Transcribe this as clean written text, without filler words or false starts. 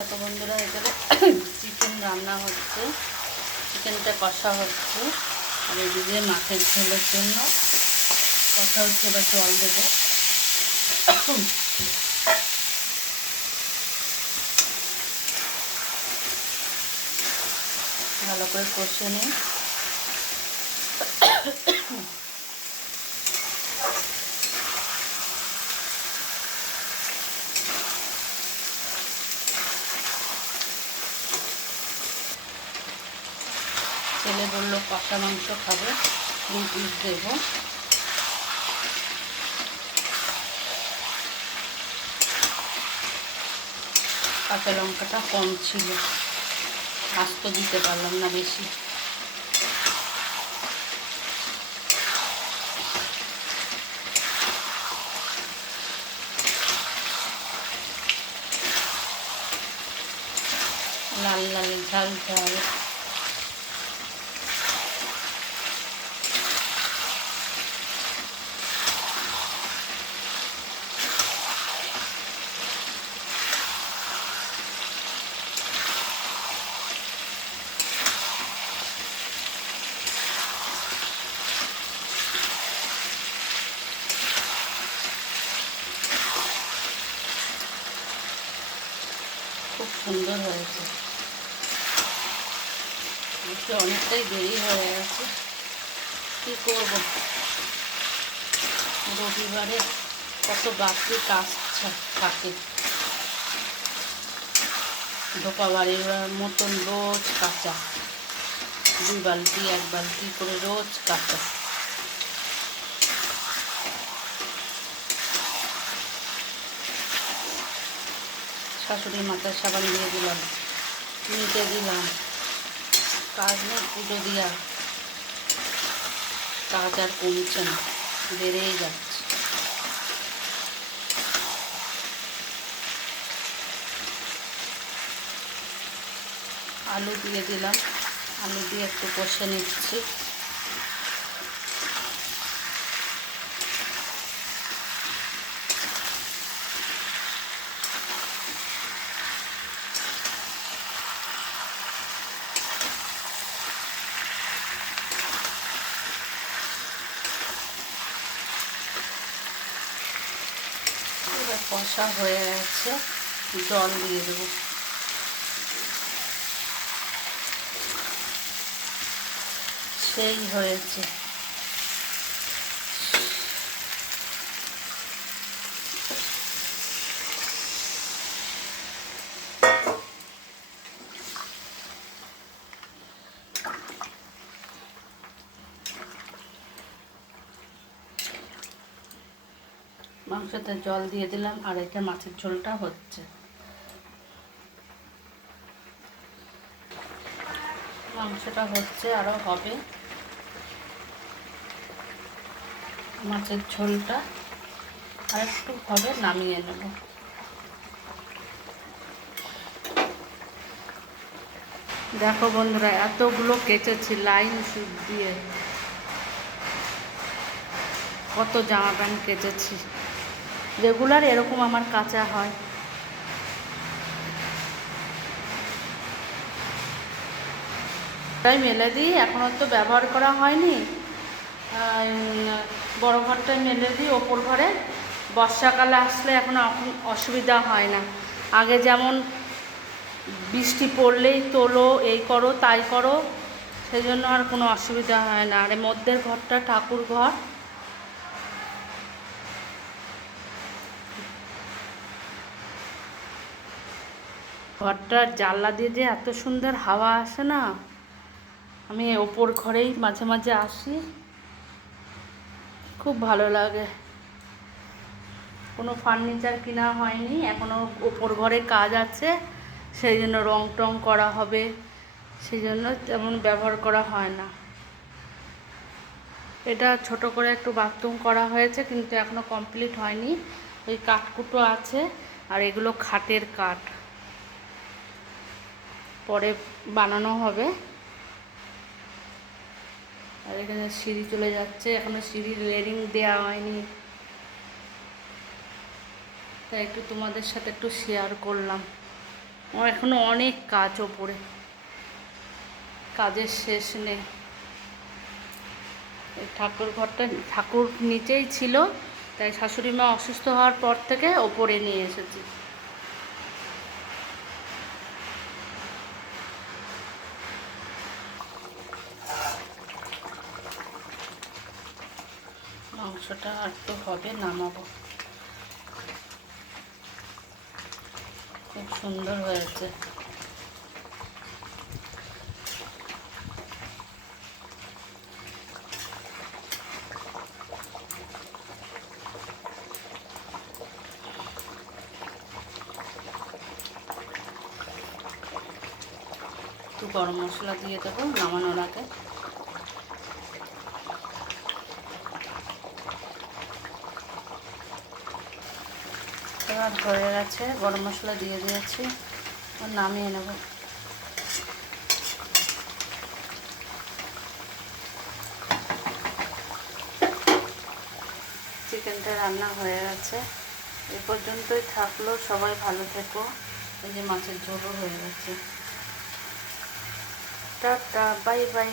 তো বন্ধুরা এখানে চিকেন রান্না হচ্ছে, চিকেনটা কষা হচ্ছে। আর এদিকে মাছের ঝোলের জন্য কষা হচ্ছে, এবার জল দেবো। ভালো করে কষে নিই। ছেলে বললো কষা মাংস খাবে, 2 পিস দেবো। কাঁচা লঙ্কাটা কম ছিল, আস্ত দিতে পারলাম না বেশি। লাল লাল ঝাল ঝাল। খুব সুন্দর হয়েছে। অনেকটাই দেরি হয়ে গেছে, কী করব, রবিবারে কত বাকি কাজ থাকে। ঢোকা বাড়ির মতন রোজ কাঁচা, 2 বালতি 1 বালতি করে রোজ কাঁচা। শাশুড়ির মাথায় সাবান দিয়ে দিলাম, নিতে দিলাম, কাজ নেই, পুজো দিয়া কাজ আর কমছে না, বেড়েই যাচ্ছে। আলু দিয়ে দিলাম, আলু দিয়ে একটু কষে নিচ্ছি। এবার কষা হয়ে গেছে, জল দিয়ে দেবো। সেই হয়েছে। মাংসতে জল দিয়ে দিলাম, আর এটা মাছের ঝোলটা হচ্ছে। মাংসটা হচ্ছে, আরও হবে। মাছের ঝোলটা আর একটু হবে, নামিয়ে নেব। দেখো বন্ধুরা, এতগুলো কেচেছি লাইন সুত দিয়ে, কত জামা প্যান্ট কেচেছি। রেগুলার এরকম আমার কাচা হয়। তাই মেলে দিই, এখনও তো ব্যবহার করা হয়নি। বড় ঘরটায় মেলে দিই, ওপর ঘরে বর্ষাকালে আসলে এখন অসুবিধা হয় না। আগে যেমন বৃষ্টি পড়লেই তোলো, এই করো তাই করো, সেই জন্য আর কোনো অসুবিধা হয় না। আর মধ্যের ঘরটা ঠাকুর ঘর, ঘরটার জানলা দিয়ে যে এত সুন্দর হাওয়া আসে না। আমি ওপর ঘরেই মাঝে মাঝে আসি, খুব ভালো লাগে। কোনো ফার্নিচার কেনা হয়নি এখনও, ওপর ঘরে কাজ আছে, সেই জন্য রং টং করা হবে, সেই জন্য তেমন ব্যবহার করা হয় না। এটা ছোট করে একটু বাথরুম করা হয়েছে, কিন্তু এখনও কমপ্লিট হয়নি। ওই কাঠকুটো আছে, আর এগুলো খাটের কাঠ, পরে বানানো হবে। আর এখানে সিঁড়ি চলে যাচ্ছে, এখনও সিঁড়ির রেলিং দেওয়া হয়নি, তাই একটু তোমাদের সাথে একটু শেয়ার করলাম। আমার এখনো অনেক কাজ ওপরে, কাজের শেষ নেই। এই ঠাকুর ঘরটা, ঠাকুর নিচেই ছিল, তাই শাশুড়ি মা অসুস্থ হওয়ার পর থেকে ওপরে নিয়ে এসেছি। মাংসটা আর তো হবে, নামাবো। খুব সুন্দর হয়েছে। একটু গরম মশলা দিয়ে দেবো নামানোর আগে। এবার হয়ে গেছে, গরম মশলা দিয়ে দিয়েছি, আর নামিয়ে নেব। চিকেনটা রান্না হয়ে গেছে, এ পর্যন্তই থাকলো। সবাই ভালো থেকো। এই যে মাছের ঝোলও হয়ে গেছে। Tata, bye bye.